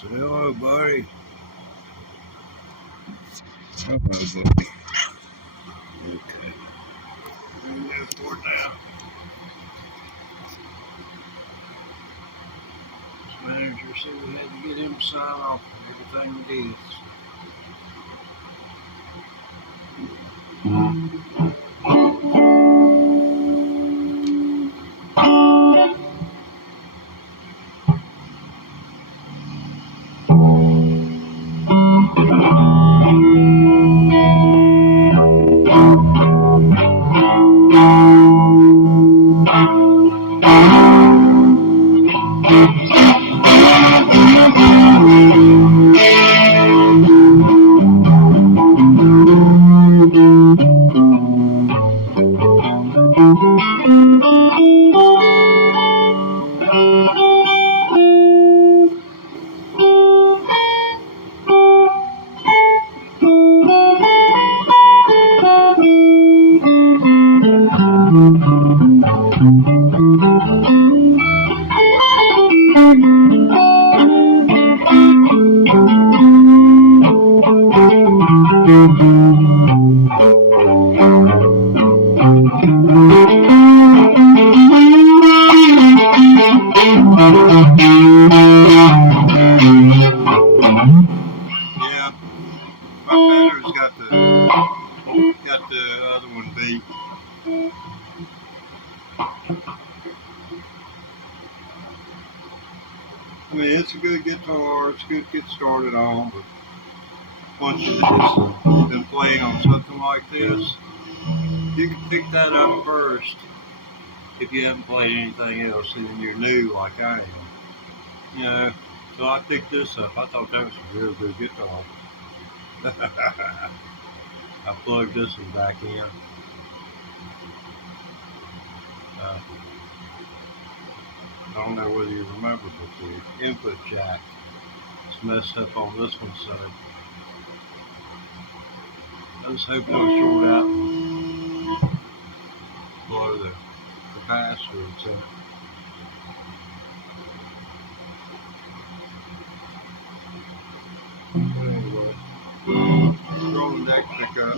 Say hello, buddy. Hello, buddy. Okay. I'm going to for it now. This manager said we had to get him to sign off on everything we did. Yeah, my battery's got the other one beat. I mean, it's a good guitar. It's good to get started on, but once you've just been playing on something like this, you can pick that up first if you haven't played anything else and you're new like I am. You know, so I picked this up. I thought that was a real good guitar. I plugged this one back in. I don't know whether you remember, but the input jack is messed up on this one, so I was hoping it would short out and blow the capacitor. So anyway, roll the neck pickup.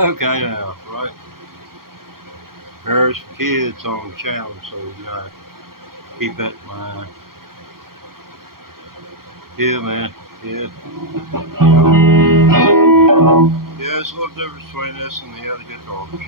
Okay now, right? There's kids on the channel, so you gotta keep that in mind. Yeah, man. Yeah. Yeah, there's a little difference between this and the other guitar for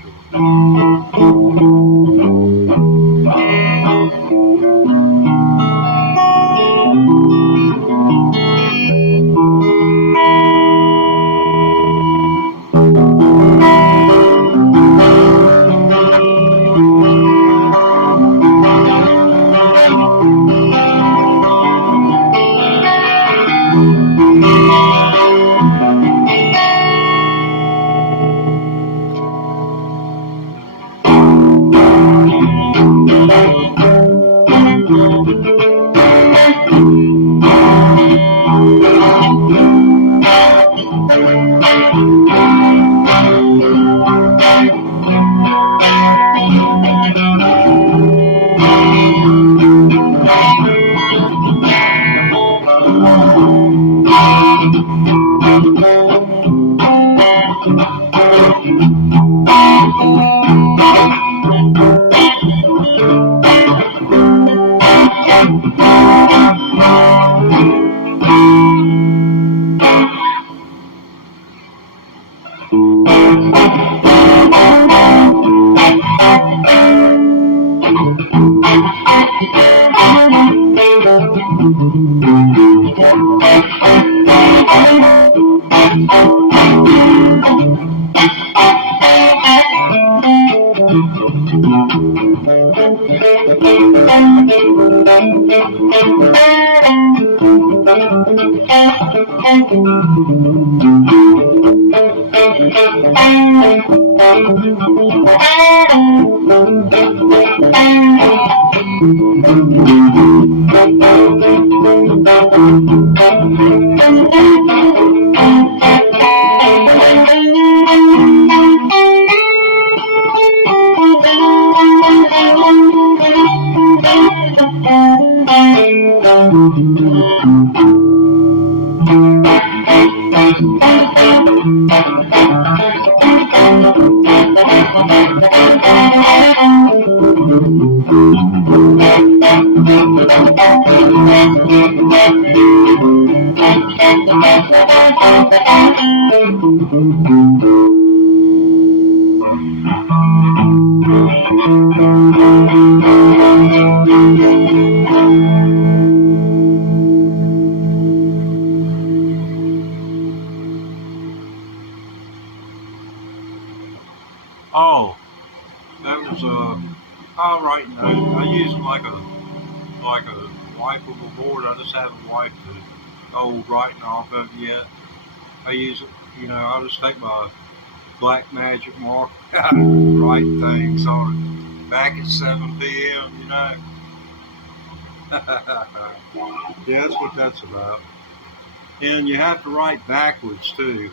Oh, that was I'll write note. I use like a wipeable board. I just haven't wiped the old writing off of it yet. I use it, you know, I'll just take my black magic marker, write things on it back at 7 p.m., you know. Yeah, that's what that's about. And you have to write backwards too.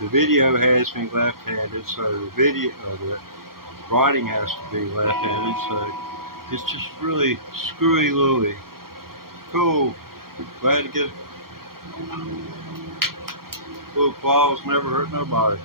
The video has me left-handed, so the writing has to be left-handed, so it's just really screwy Louie. Cool. Glad to get little claws never hurt nobody.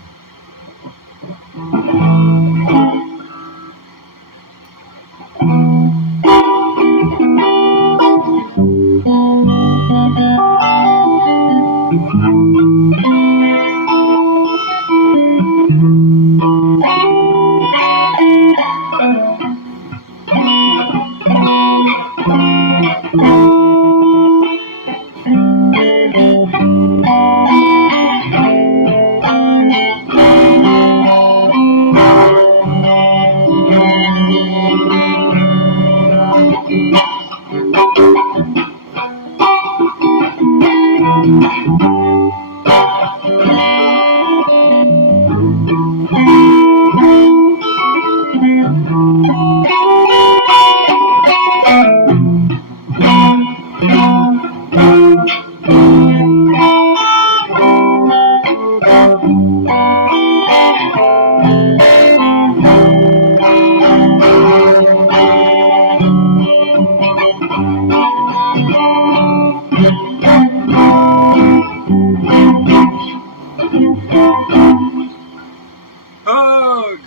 Ugh!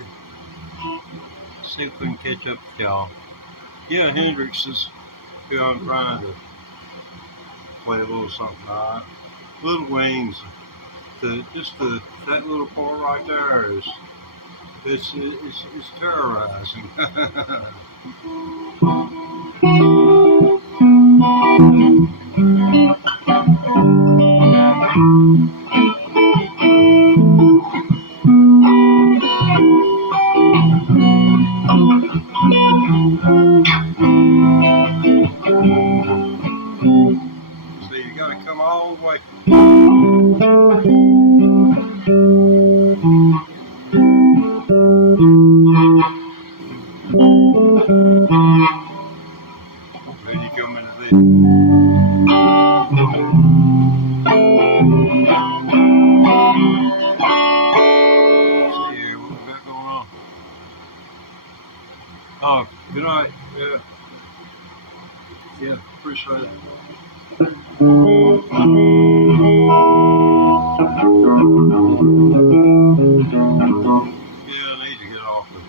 See if we can catch up with y'all. Yeah, Hendrix is who I'm trying to play a little something on. Little Wings, that little part right there is it's terrorizing. So you gotta come all the way. Then you come into this. Good night. Yeah. Yeah, appreciate it. Yeah, I need to get off of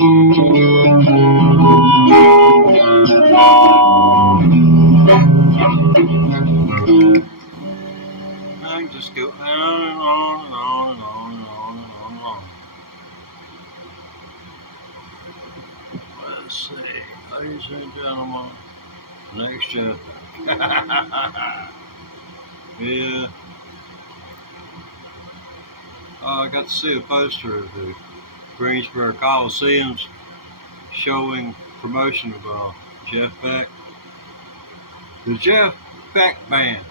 I can just go on and on and on and on and on and on and on. Let's see, ladies and gentlemen, next chapter. Yeah. I got to see a poster of the Greensboro Coliseum's showing promotion of Jeff Beck. The Jeff Beck Band.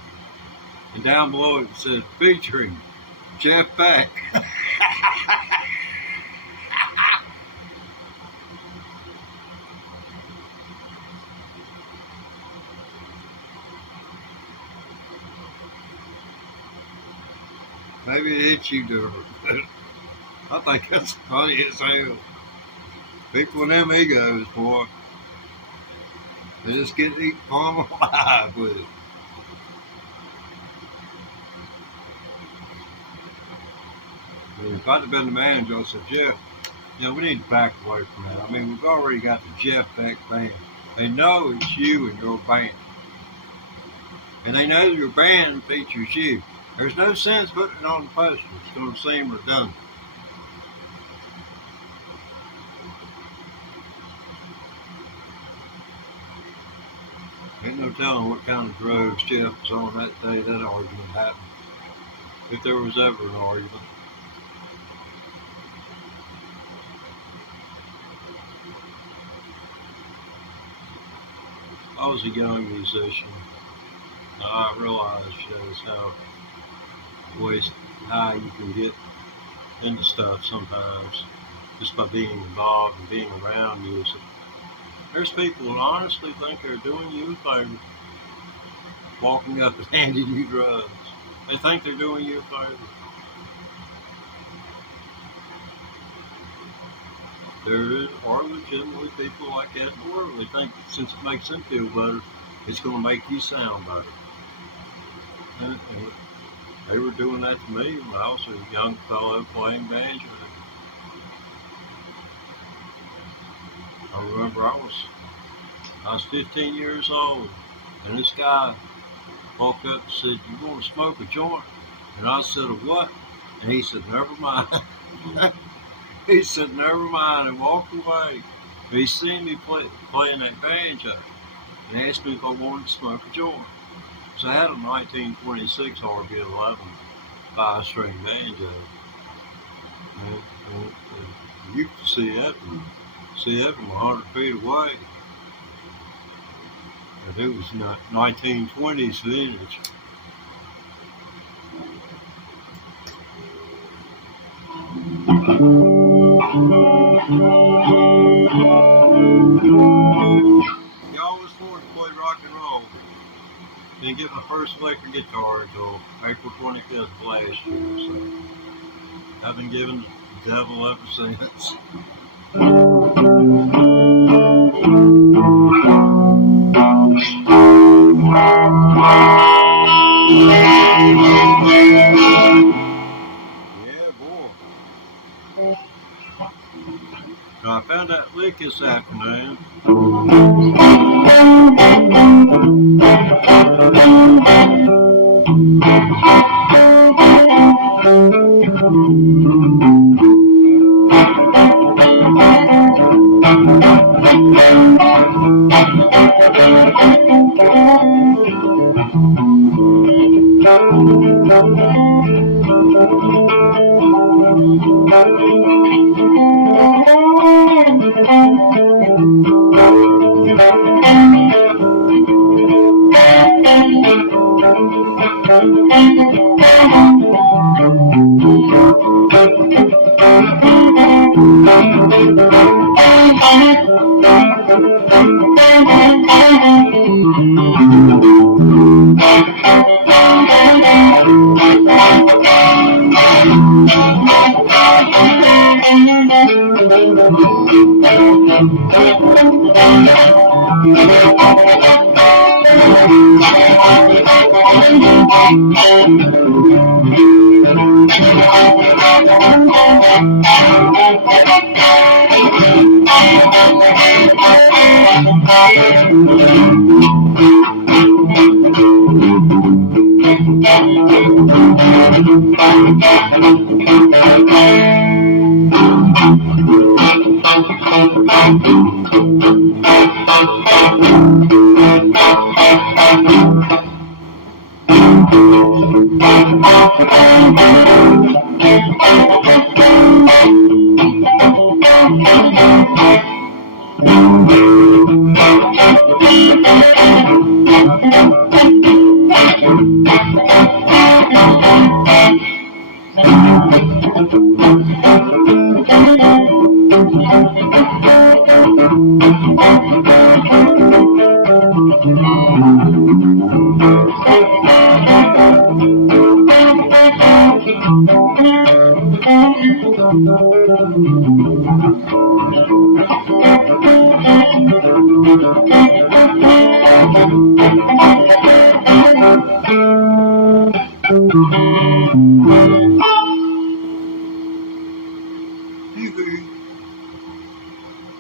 And down below it says featuring Jeff Beck. Maybe it hits you different. I think that's funny as hell. People with them egos, boy, they just get eaten palm alive with it. If I'd have been the manager, I said, Jeff, we need to back away from that. I mean, we've already got the Jeff Beck Band. They know it's you and your band. And they know your band features you. There's no sense putting it on the poster. It's going to seem redundant. Ain't no telling what kind of drugs Jeff was on that day that argument happened. If there was ever an argument. I was a young musician. I realized just how waist high you can get into stuff sometimes just by being involved and being around music. There's people who honestly think they're doing you a favor, walking up and handing you drugs. They think they're doing you a favor. There are legitimately people like that in the world. They think that since it makes them feel better, it's going to make you sound better. And they were doing that to me when I was a young fellow playing banjo. I remember I was 15 years old, and this guy walked up and said, "You want to smoke a joint?" And I said, "A what?" And he said, "Never mind." He said, "Never mind," and walked away. But he seen me playing that banjo and asked me if I wanted to smoke a joint. So I had a 1926 RB11 5-string banjo. And you could see that from 100 feet away. And it was 1920s vintage. I always wanted to play rock and roll. Didn't get my first electric guitar until April 25th of last year, so I've been giving the devil ever since. Yeah, boy. Now, I found that lick this afternoon.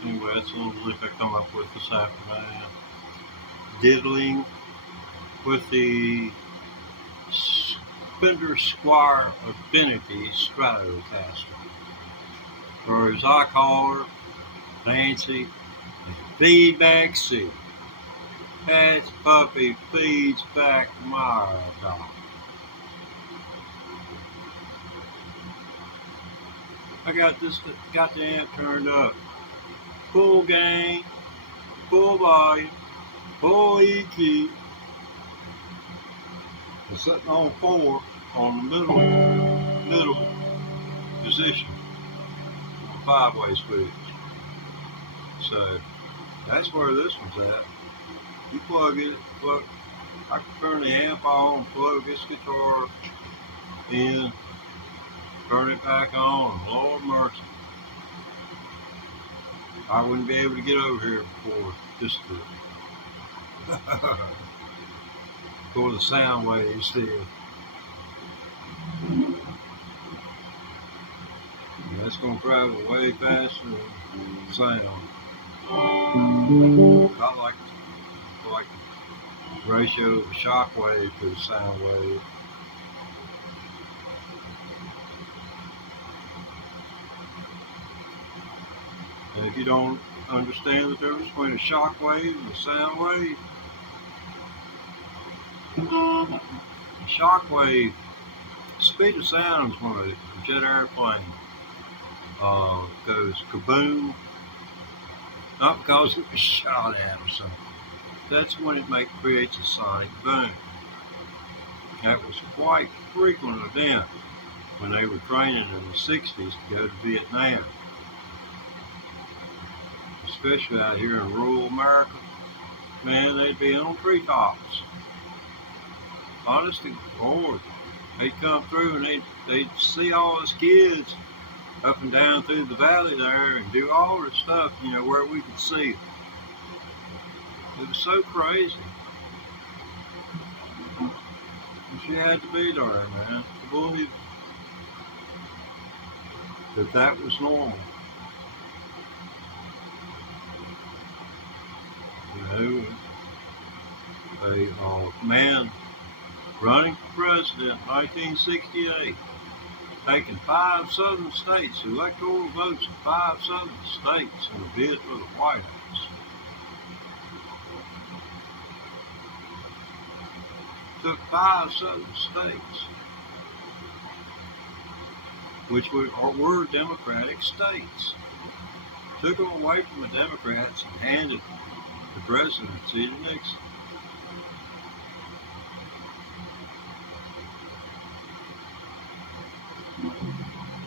Anyway, that's a little lick I come up with this afternoon. Diddling with the Fender Squire Affinity Stratocaster, or as I call her, Nancy, Feedback C. That puppy feeds back my dog. I got the amp turned up. Full gain, full volume, full EQ. It's sitting on 4 on the middle position on 5-way switch. So that's where this one's at. You plug it, I can turn the amp on, plug this guitar in, turn it back on, Lord mercy. I wouldn't be able to get over here before for the sound waves there. And that's going to travel way faster than sound. I like the ratio of the shock wave to the sound wave. And if you don't understand the difference between a shock wave and a sound wave, the shock wave, speed of sound is when a jet airplane goes kaboom, not because it was shot at or something. That's when it creates a sonic boom. That was quite a frequent event when they were training in the 60s to go to Vietnam. Especially out here in rural America, man, they'd be on treetops. Honest to Lord, they'd come through and they'd see all us kids up and down through the valley there and do all the stuff, where we could see it. It was so crazy. She had to be there, man, to believe that was normal. A man running for president in 1968, taking 5 southern states, electoral votes in 5 southern states in a bid for the White House. Took 5 southern states, which were Democratic states. Took them away from the Democrats and handed the presidency to Nixon.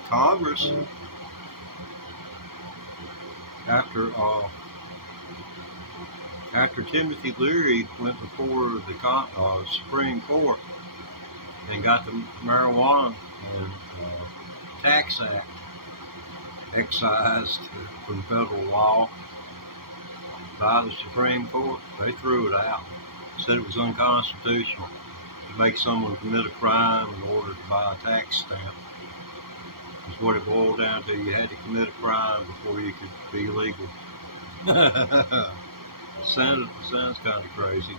Congress, after Timothy Leary went before the Supreme Court and got the Marijuana and Tax Act excised from federal law by the Supreme Court, they threw it out. Said it was unconstitutional to make someone commit a crime in order to buy a tax stamp. is what it boiled down to. You had to commit a crime before you could be legal. sounds kind of crazy.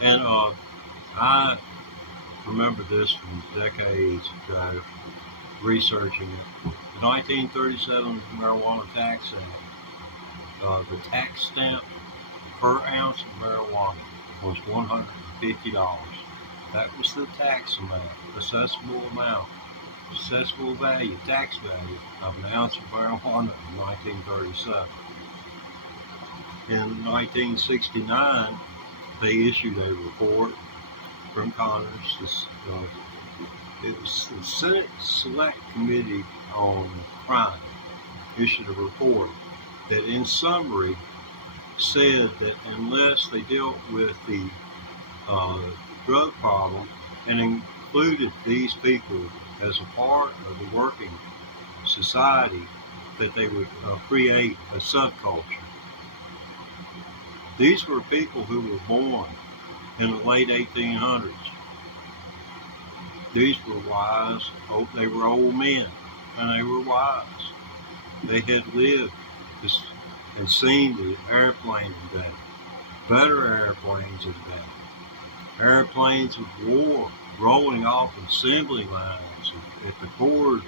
And I remember this from decades ago, researching it. The 1937 Marijuana Tax Act, the tax stamp per ounce of marijuana was $150. That was the tax amount, assessable value, tax value of an ounce of marijuana in 1937. In 1969, they issued a report from Congress. It was the Senate Select Committee on Crime issued a report that, in summary, said that unless they dealt with the drug problem and included these people as a part of the working society, that they would create a subculture. These were people who were born in the late 1800s. These were wise, they were old men, and they were wise. They had lived and seen the airplane in day, better airplanes in day, airplanes of war rolling off assembly lines at the Ford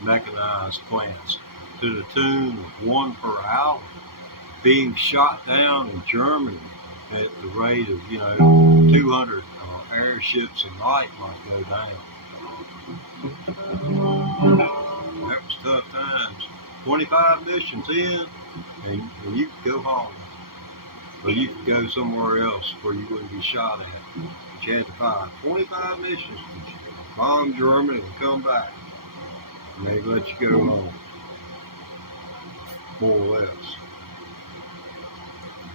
mechanized plants to the tune of 1 per hour, being shot down in Germany at the rate of 200 airships a night might go down. That was tough times. 25 missions in, and you could go home, or you could go somewhere else where you wouldn't be shot at. But you had to fire 25 missions to bomb Germany and come back, and they'd let you go home, more or less.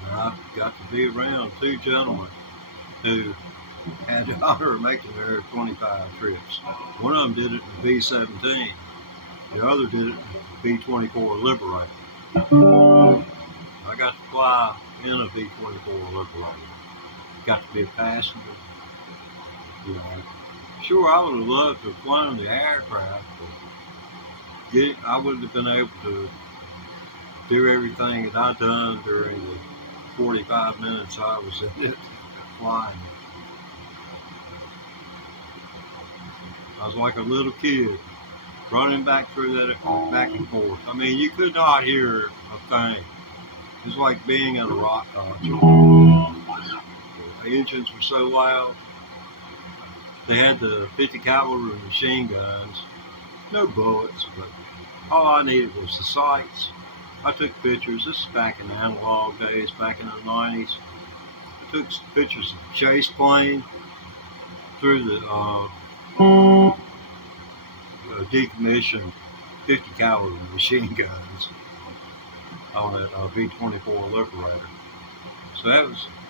And I got to be around two gentlemen who had the honor of making their 25 trips. One of them did it in B-17. The other did it in B-24 Liberator. I got to fly in a B-24 Liberator. Got to be a passenger. Sure, I would have loved to have flown the aircraft, but I wouldn't have been able to do everything that I done during the 45 minutes I was in it flying. I was like a little kid running back through that back and forth. I mean, you could not hear a thing. It was like being at a rock concert. The engines were so loud. They had the 50 caliber machine guns, no bullets, but all I needed was the sights. I took pictures. This is back in the analog days, back in the 90s. I took pictures of the chase plane through the decommissioned 50 caliber machine guns on that B-24 Liberator. So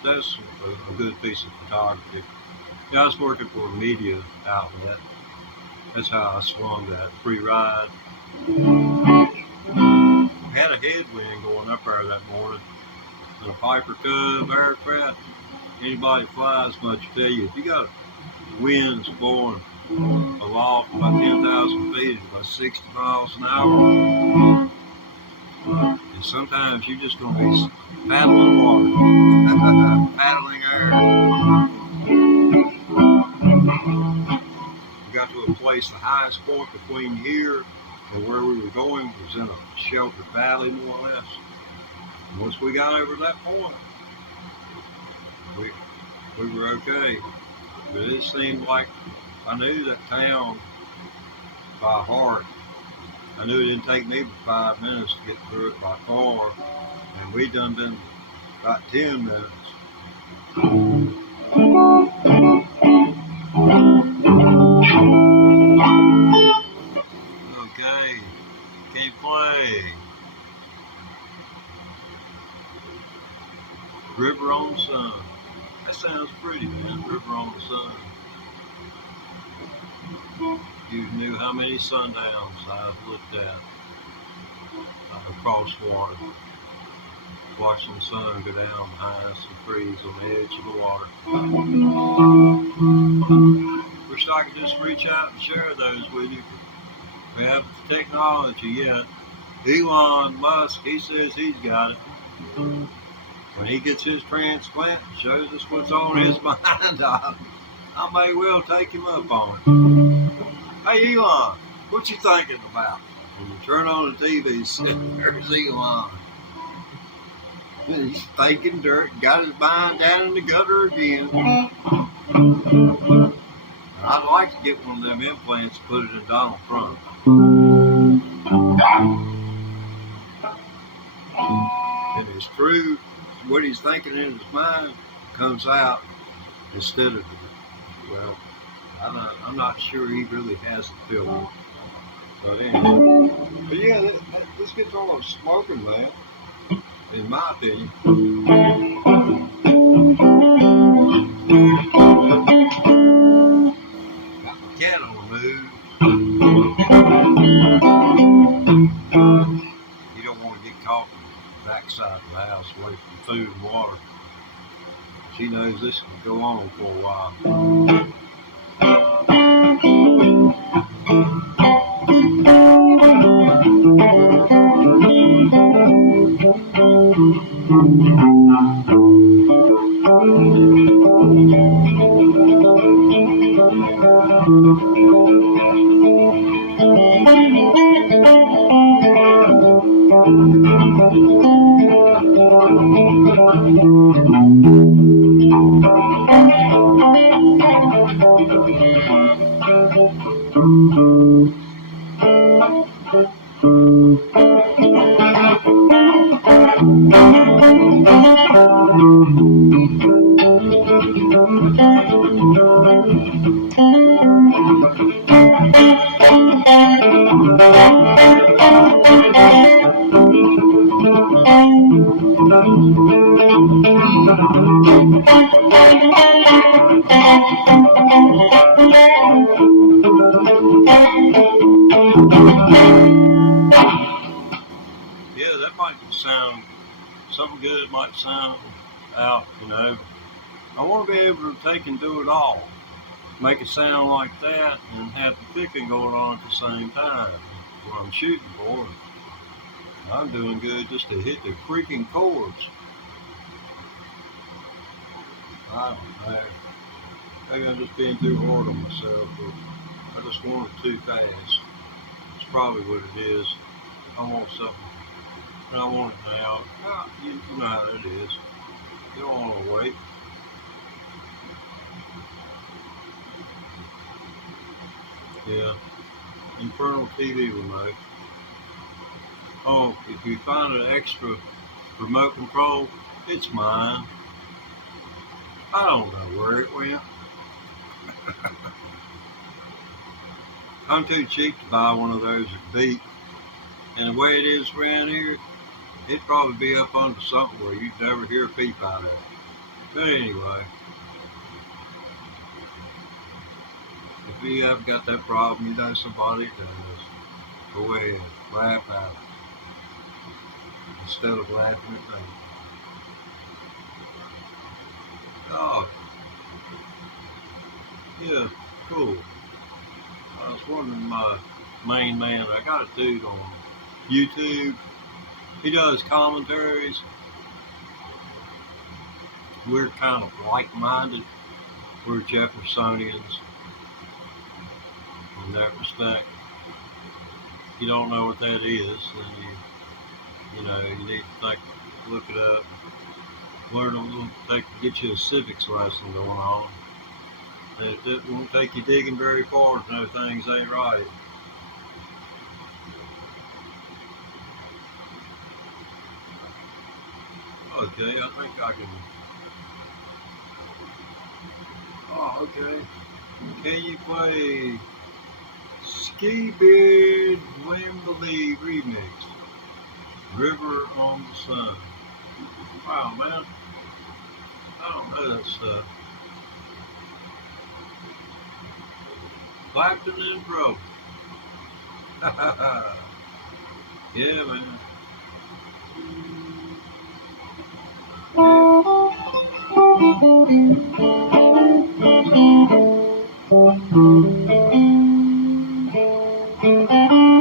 that's a good piece of photography. I was working for a media outlet. That's how I swung that free ride. Had a headwind going up there that morning. And a Piper Cub aircraft, anybody flies much will tell you, if you got winds blowing aloft about 10,000 feet at about 60 miles an hour, and sometimes you're just going to be paddling water, paddling air. We got to a place, the highest point between here and where we were going was in a sheltered valley, more or less. And once we got over that point, we were okay. But it seemed like I knew that town by heart. I knew it didn't take me but 5 minutes to get through it by car, and we done been about 10 minutes. Okay, can't play. River on the Sun. That sounds pretty, man. River on the Sun. You knew how many sundowns I've looked at across water, watching the sun go down behind some trees on the edge of the water. Wish I could just reach out and share those with you. We have the technology yet. Elon Musk, he says he's got it. When he gets his transplant, shows us what's on his mind, I may well take him up on it. Hey Elon, what you thinking about? When you turn on the TV, there's Elon. He's thinking dirt, got his mind down in the gutter again. I'd like to get one of them implants and put it in Donald Trump. And it's true, what he's thinking in his mind comes out instead of, well, I'm not sure he really has the filter. But anyway, but yeah, this gets all smoking, man, in my opinion. Got the cat on the move. You don't want to get caught in the backside of the house away from food and water. She knows this can go on for a while. Yeah, that might sound, something good might sound out, you know. I want to be able to take and do it all. Make it sound like that and have the picking going on at the same time. That's what I'm shooting for. I'm doing good just to hit the freaking chords. I don't know. Maybe I'm just being too hard on myself, or I just want it too fast. It's probably what it is. I want something. I want it now. You know how it is. You don't want to wait. Yeah. Infernal TV remote. Oh, if you find an extra remote control, it's mine. I don't know where it went. I'm too cheap to buy one of those at Beat. And the way it is around here, it'd probably be up under something where you'd never hear a peep out of it. But anyway, if you haven't got that problem, you know somebody does. Go ahead, laugh at it instead of laughing at me. Oh, yeah, cool. I was wondering, my main man, I got a dude on YouTube. He does commentaries. We're kind of like-minded. We're Jeffersonians in that respect. If you don't know what that is, then you need to look it up, learn a little, get you a civics lesson going on. And it won't take you digging very far to know things ain't right. Okay, I think I can. Oh, okay. Can you play Ski Beard Wembley Remix? River on the Sun. Wow, man. I don't know that stuff. Clapton and Bro. Yeah, man. Yeah.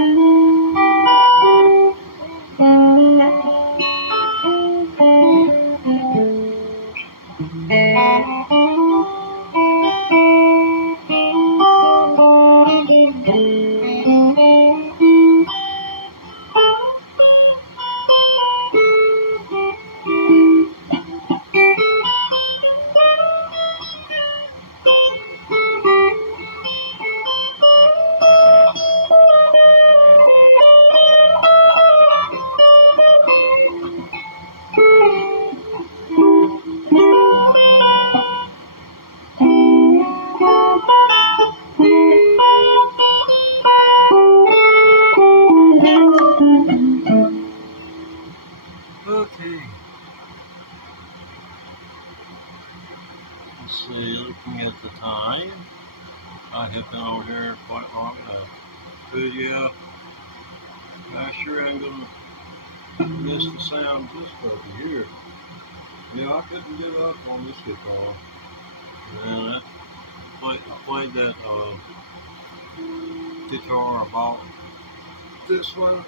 Okay. Let's see, looking at the time. I have been on here quite long enough. But yeah, I sure ain't gonna miss the sound of this puppy here. Yeah, I couldn't get up on this guitar. And I played that guitar I bought. This one,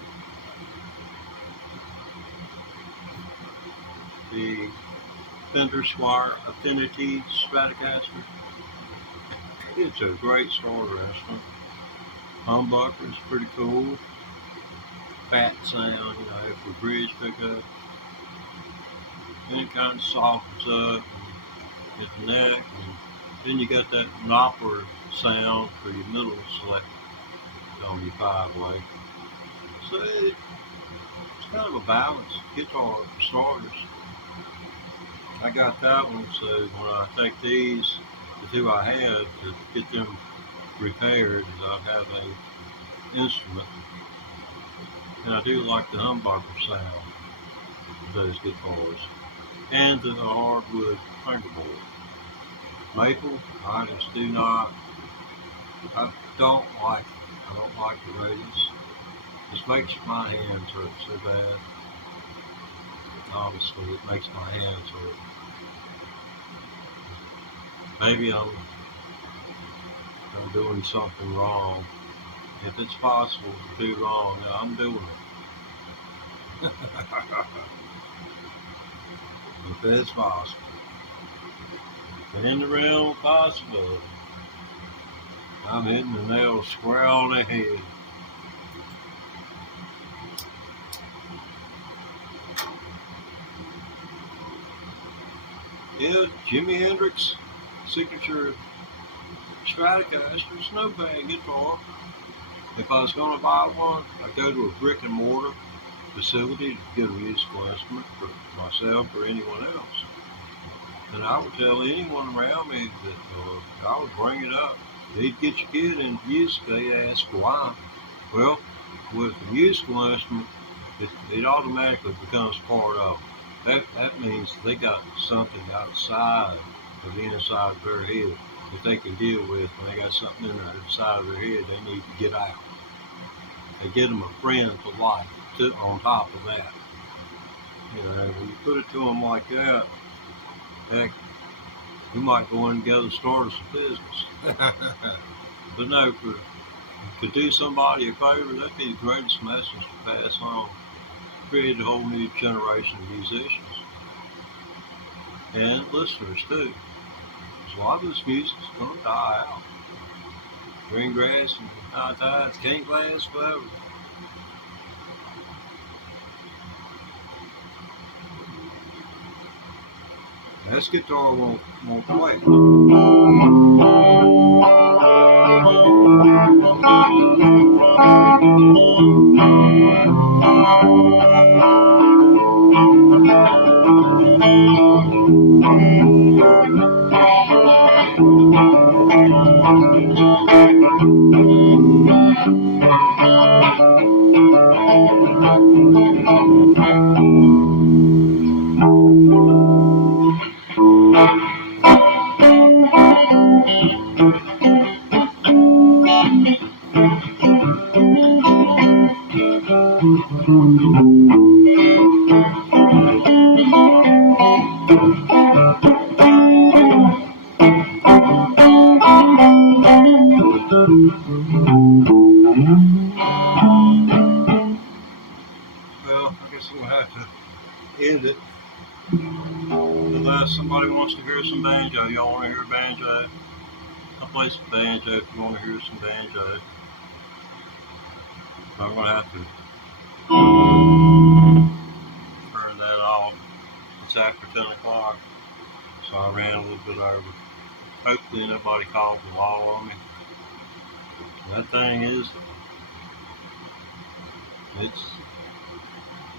the Fender Squire Affinity Stratocaster. It's a great starter instrument. Humbucker is pretty cool. Fat sound, for bridge pickup. Then it kind of softens up and hit the neck. And then you got that Knopper sound for your middle select on your 5-way. So it's kind of a balanced guitar for starters. I got that one, so when I take these, the two I had, to get them repaired, I have an instrument. And I do like the humbucker sound of those guitars. And the hardwood fingerboard. Maple, I just do not, I don't like it. I don't like the radius. This makes my hands hurt so bad. Obviously, it makes my hands hurt. Maybe I'm doing something wrong. If it's possible to do wrong, I'm doing it. If it's possible. In the realm of possibility, I'm hitting the nail square on the head. Yeah, Jimi Hendrix signature Stratocaster is no bad guitar. If I was going to buy one, I'd go to a brick and mortar facility to get a musical instrument for myself or anyone else. And I would tell anyone around me that I would bring it up. They'd get your kid into music, they'd ask why. Well, with a musical instrument, it automatically becomes part of it. That means they got something outside of the inside of their head that they can deal with when they got something in their inside of their head they need to get out. They get them a friend for life on top of that. When you put it to them like that, heck, we might go in together and start some business. But no, to do somebody a favor, that'd be the greatest message to pass on. Create a whole new generation of musicians and listeners too. Because a lot of this music's going to die out. Green grass and high tides can't last forever. This guitar won't play. Well, I guess we'll have to end it. Unless somebody wants to hear some banjo. Y'all want to hear banjo? I'll play some banjo if you want to hear some banjo. I'm going to have to turn that off. It's after 10 o'clock, so I ran a little bit over. Hopefully nobody called the law on me. That thing is,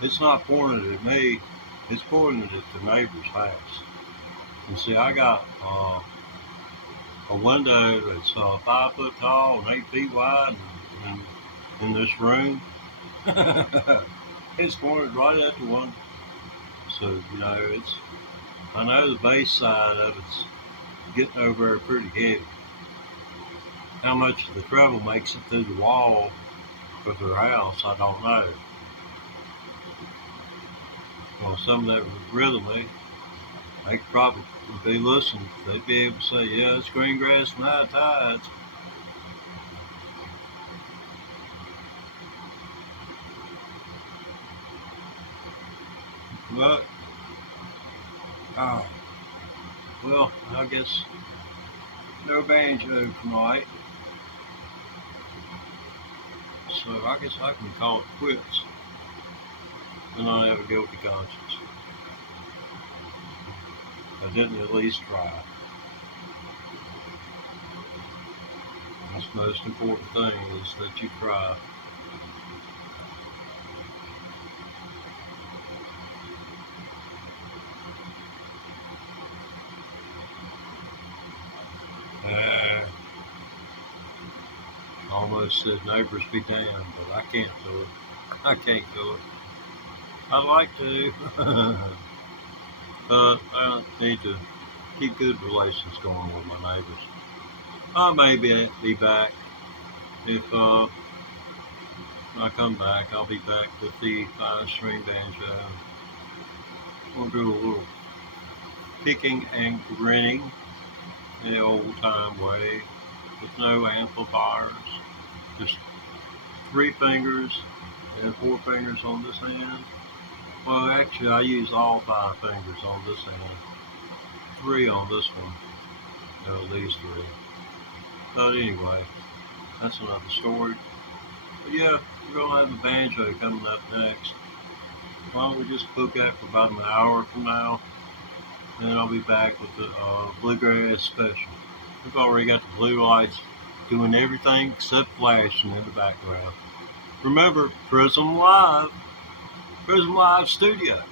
it's not pointed at me, it's pointed at the neighbor's house. And see, I got a window that's 5 foot tall and 8 feet wide in this room. It's pointed right at the one So, you know, I know the bass side of it's getting over there pretty heavy. How much the treble makes it through the wall of their house, I don't know. Well, some of that rhythm, they could probably be listening. They'd be able to say, yeah, it's green grass and high tides. But, well, I guess no banjo tonight. So I guess I can call it quits. And I have a guilty conscience. I didn't at least try. That's the most important thing, is that you try. Almost said neighbors be damned, but I can't do it. I can't do it. I'd like to, but I need to keep good relations going with my neighbors. I may be back. If I come back, I'll be back with the 5-string banjo. We'll do a little picking and grinning the old time way, with no amplifiers, just 3 fingers and 4 fingers on this hand. Well, actually, I use all 5 fingers on this hand, 3 on this one, no, these 3. But anyway, that's another story. But yeah, we're going to have the banjo coming up next. Why don't we just book that for about an hour from now, and then I'll be back with the Bluegrass special. We've already got the blue lights doing everything except flashing in the background. Remember, Prism Live Studio.